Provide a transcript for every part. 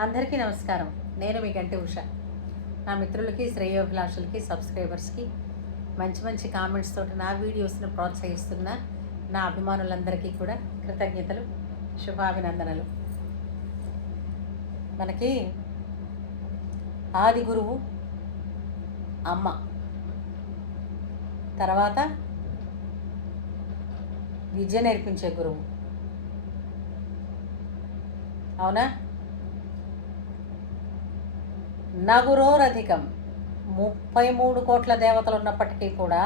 అందరికీ నమస్కారం. నేను మీ గంటి ఉష. నా మిత్రులకి, శ్రేయోభిలాషులకి, సబ్స్క్రైబర్స్కి మంచి మంచి కామెంట్స్ తోటి నా వీడియోస్ని ప్రోత్సహిస్తున్న నా అభిమానులందరికీ కూడా కృతజ్ఞతలు, శుభాభినందనలు. మనకి ఆది గురువు అమ్మ, తర్వాత విద్య నేర్పించే గురువు. అవునా? నగురోరధికం 33 కోట్ల దేవతలు ఉన్నప్పటికీ కూడా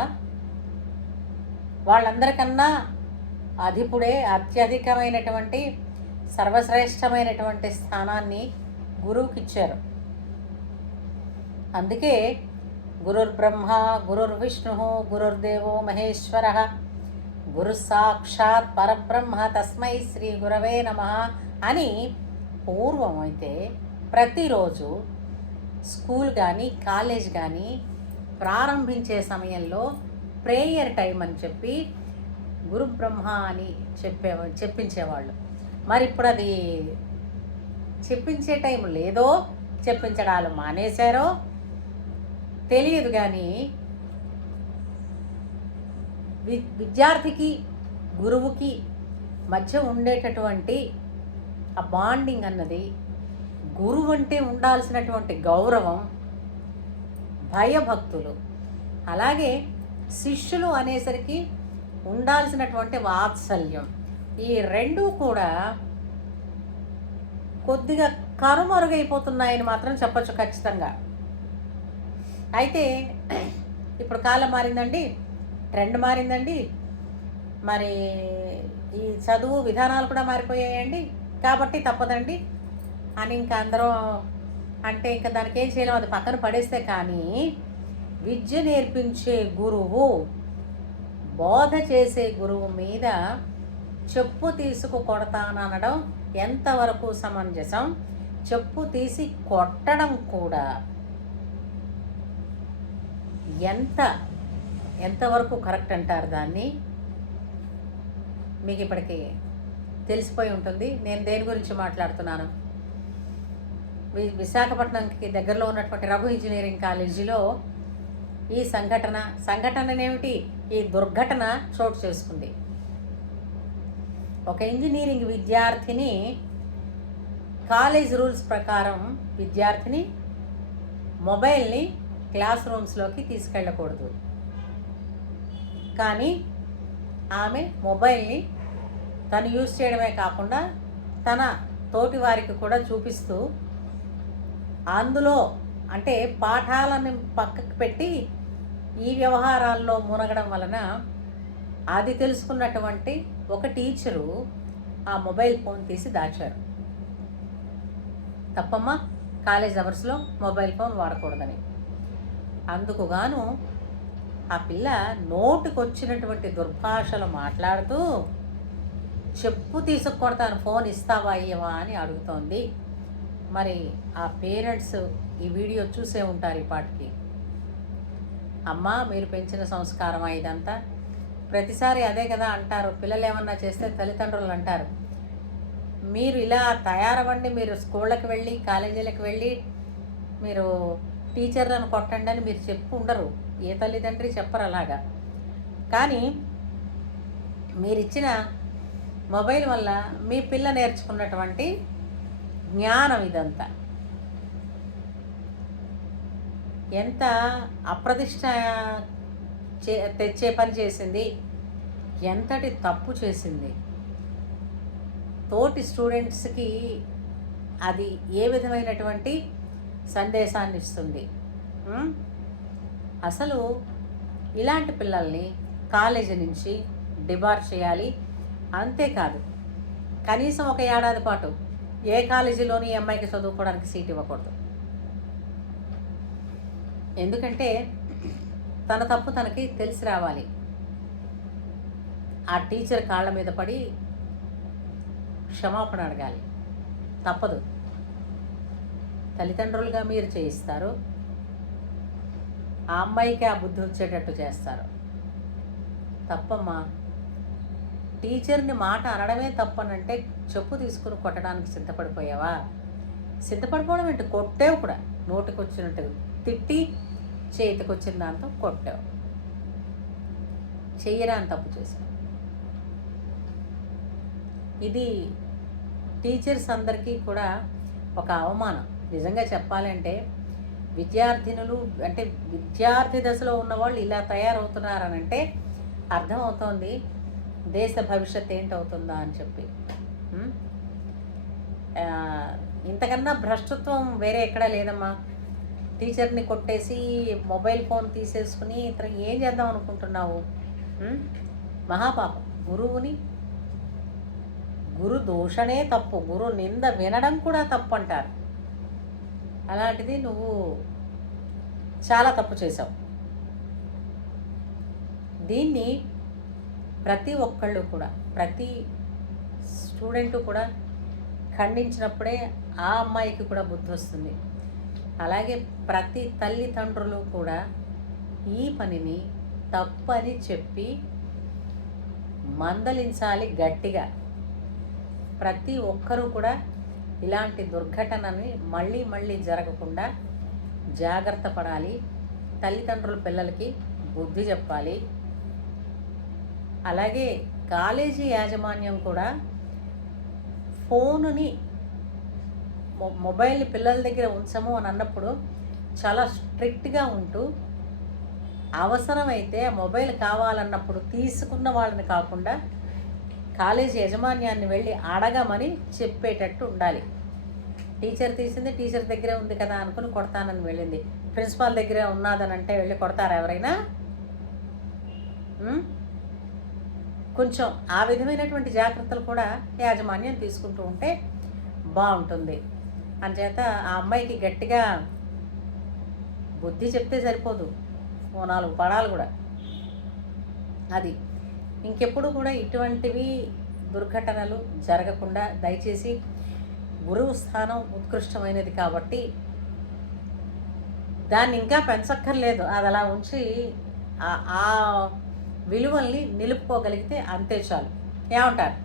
వాళ్ళందరికన్నా అధిపుడే అత్యధికమైనటువంటి సర్వశ్రేష్టమైనటువంటి స్థానాన్ని గురువుకి ఇచ్చారు. అందుకే గురుర్బ్రహ్మ గురుర్విష్ణు గురుర్దేవో మహేశ్వర గురు సాక్షాత్ పరబ్రహ్మ తస్మై శ్రీ గురవే నమః అని పూర్వం అయితే ప్రతిరోజు స్కూల్ కానీ కాలేజ్ కానీ ప్రారంభించే సమయంలో ప్రేయర్ టైం అని చెప్పి గురు బ్రహ్మ అని చెప్పించేవాళ్ళు. మరి ఇప్పుడు అది చెప్పించే టైం లేదో, చెప్పించడాలు మానేశారో తెలియదు. కానీ విద్యార్థికి గురువుకి మధ్య ఉండేటటువంటి ఆ బాండింగ్ అన్నది, గురువు అంటే ఉండాల్సినటువంటి గౌరవం, భయభక్తులు, అలాగే శిష్యులు అనేసరికి ఉండాల్సినటువంటి వాత్సల్యం, ఈ రెండూ కూడా కొద్దిగా కనుమరుగైపోతున్నాయని మాత్రం చెప్పచ్చు ఖచ్చితంగా. అయితే ఇప్పుడు కాలం మారిందండి, ట్రెండ్ మారిందండి, మరి ఈ చదువు విధానాలు కూడా మారిపోయాయండి, కాబట్టి తప్పదండి అని ఇంకా అందరం అంటే ఇంకా దానికి ఏం చేయలేము, అది పక్కన పడేస్తే. కానీ విద్య నేర్పించే గురువు, బోధ చేసే గురువు మీద చెప్పు తీసుకు కొడతాననడం ఎంతవరకు సమంజసం? చెప్పు తీసి కొట్టడం కూడా ఎంతవరకు కరెక్ట్ అంటారు? దాన్ని మీకు ఇప్పటికీ తెలిసిపోయి ఉంటుంది నేను దేని గురించి మాట్లాడుతున్నాను. విశాఖపట్నంకి దగ్గరలో ఉన్నటువంటి రఘు ఇంజనీరింగ్ కాలేజీలో ఈ సంఘటననేమిటి, ఈ దుర్ఘటన చోటు చేసుకుంది. ఒక ఇంజనీరింగ్ విద్యార్థిని, కాలేజ్ రూల్స్ ప్రకారం విద్యార్థిని మొబైల్ని క్లాస్ రూమ్స్లోకి తీసుకెళ్ళకూడదు. కానీ ఆమె మొబైల్ని తను యూజ్ చేయడమే కాకుండా తన తోటి వారికి కూడా చూపిస్తూ, అందులో అంటే పాఠాలను పక్కకు పెట్టి ఈ వ్యవహారాల్లో మునగడం వలన అది తెలుసుకున్నటువంటి ఒక టీచరు ఆ మొబైల్ ఫోన్ తీసి దాచారు. తప్పమ్మా, కాలేజ్ అవర్స్లో మొబైల్ ఫోన్ వాడకూడదని. అందుకుగాను ఆ పిల్ల నోటికొచ్చినటువంటి దుర్భాషలు మాట్లాడుతూ చెప్పు తీసుకొడతాను, ఫోన్ ఇస్తావా అయ్యవా అని అడుగుతోంది. మరి ఆ పేరెంట్స్ ఈ వీడియో చూసే ఉంటారు ఈ పాటికి. అమ్మ, మీరు పెంచిన సంస్కారమా ఇదంతా? ప్రతిసారి అదే కదా అంటారు. పిల్లలు ఏమన్నా చేస్తే తల్లిదండ్రులు అంటారు, మీరు ఇలా తయారవ్వండి, మీరు స్కూళ్ళకి వెళ్ళి కాలేజీలకు వెళ్ళి మీరు టీచర్లను కొట్టండి అని మీరు చెప్పు ఉండరు. ఏ తల్లిదండ్రి చెప్పరు అలాగా. కానీ మీరిచ్చిన మొబైల్ వల్ల మీ పిల్ల నేర్చుకున్నటువంటి జ్ఞానం ఇదంతా ఎంత అప్రతిష్ట తెచ్చే పని చేసింది, ఎంతటి తప్పు చేసింది. తోటి స్టూడెంట్స్కి అది ఏ విధమైనటువంటి సందేశాన్ని ఇస్తుంది? అసలు ఇలాంటి పిల్లల్ని కాలేజీ నుంచి డిబార్ చేయాలి. అంతేకాదు, కనీసం ఒక ఏడాది పాటు ఏ కాలేజీలోని అమ్మాయికి చదువుకోవడానికి సీట్ ఇవ్వకూడదు. ఎందుకంటే తన తప్పు తనకి తెలిసి రావాలి. ఆ టీచర్ కాళ్ళ మీద పడి క్షమాపణ అడగాలి. తప్పదు. తల్లిదండ్రులుగా మీరు చేయిస్తారు, ఆ అమ్మాయికి ఆ బుద్ధి వచ్చేటట్టు చేస్తారు. తప్పమ్మా. టీచర్ని మాట అనడమే తప్పనంటే చెప్పు తీసుకుని కొట్టడానికి సిద్ధపడిపోయావా? సిద్ధపడిపోవడం ఏంటి, కొట్టావు కూడా. నోటికి వచ్చినట్టు తిట్టి చేతికి వచ్చిన దాంతో కొట్టావు. చెయ్యరాని తప్పు చేశావు. ఇది టీచర్స్ అందరికీ కూడా ఒక అవమానం. నిజంగా చెప్పాలంటే విద్యార్థినులు అంటే విద్యార్థి దశలో ఉన్నవాళ్ళు ఇలా తయారవుతున్నారనంటే అర్థమవుతోంది దేశ భవిష్యత్ ఏంటవుతుందా అని చెప్పి. ఇంతకన్నా భ్రష్టత్వం వేరే ఎక్కడా లేదమ్మా. టీచర్ని కొట్టేసి మొబైల్ ఫోన్ తీసేసుకుని ఇతర ఏం చేద్దాం అనుకుంటున్నావు? మహాపాపం. గురు దూషణే తప్పు, గురు నింద వినడం కూడా తప్పు అంటారు. అలాంటిది నువ్వు చాలా తప్పు చేసావు. దీన్ని ప్రతి ఒక్కళ్ళు కూడా, ప్రతి స్టూడెంటు కూడా ఖండించినప్పుడే ఆ అమ్మాయికి కూడా బుద్ధి వస్తుంది. అలాగే ప్రతి తల్లిదండ్రులు కూడా ఈ పనిని తప్పని చెప్పి మందలించాలి గట్టిగా. ప్రతి ఒక్కరూ కూడా ఇలాంటి దుర్ఘటనని మళ్ళీ మళ్ళీ జరగకుండా జాగ్రత్త పడాలి. తల్లిదండ్రులు పిల్లలకి బుద్ధి చెప్పాలి. అలాగే కాలేజీ యాజమాన్యం కూడా ఫోనుని మొబైల్ని పిల్లల దగ్గర ఉంచము అని అన్నప్పుడు చాలా స్ట్రిక్ట్గా ఉంటూ అవసరమైతే మొబైల్ కావాలన్నప్పుడు తీసుకున్న వాళ్ళని కాకుండా కాలేజీ యాజమాన్యాన్ని వెళ్ళి అడగమని చెప్పేటట్టు ఉండాలి. టీచర్ తీసింది టీచర్ దగ్గరే ఉంది కదా అనుకుని కొడతానని వెళ్ళింది, ప్రిన్సిపాల్ దగ్గరే ఉన్నదని అంటే వెళ్ళి కొడతారా ఎవరైనా? కొంచెం ఆ విధమైనటువంటి జాగ్రత్తలు కూడా యాజమాన్యం తీసుకుంటూ ఉంటే బాగుంటుంది. అందుచేత ఆ అమ్మాయికి గట్టిగా బుద్ధి చెప్తే సరిపోదు, ఓ 4 పడాలు కూడా. అది ఇంకెప్పుడు కూడా ఇటువంటివి దుర్ఘటనలు జరగకుండా దయచేసి, గురువు స్థానం ఉత్కృష్టమైనది కాబట్టి దాన్ని ఇంకా పెంచక్కర్లేదు. అది అలా ఉంచి ఆ విలువల్ని నిలుపుకోగలిగితే అంతే చాలు. ఏమంటారు?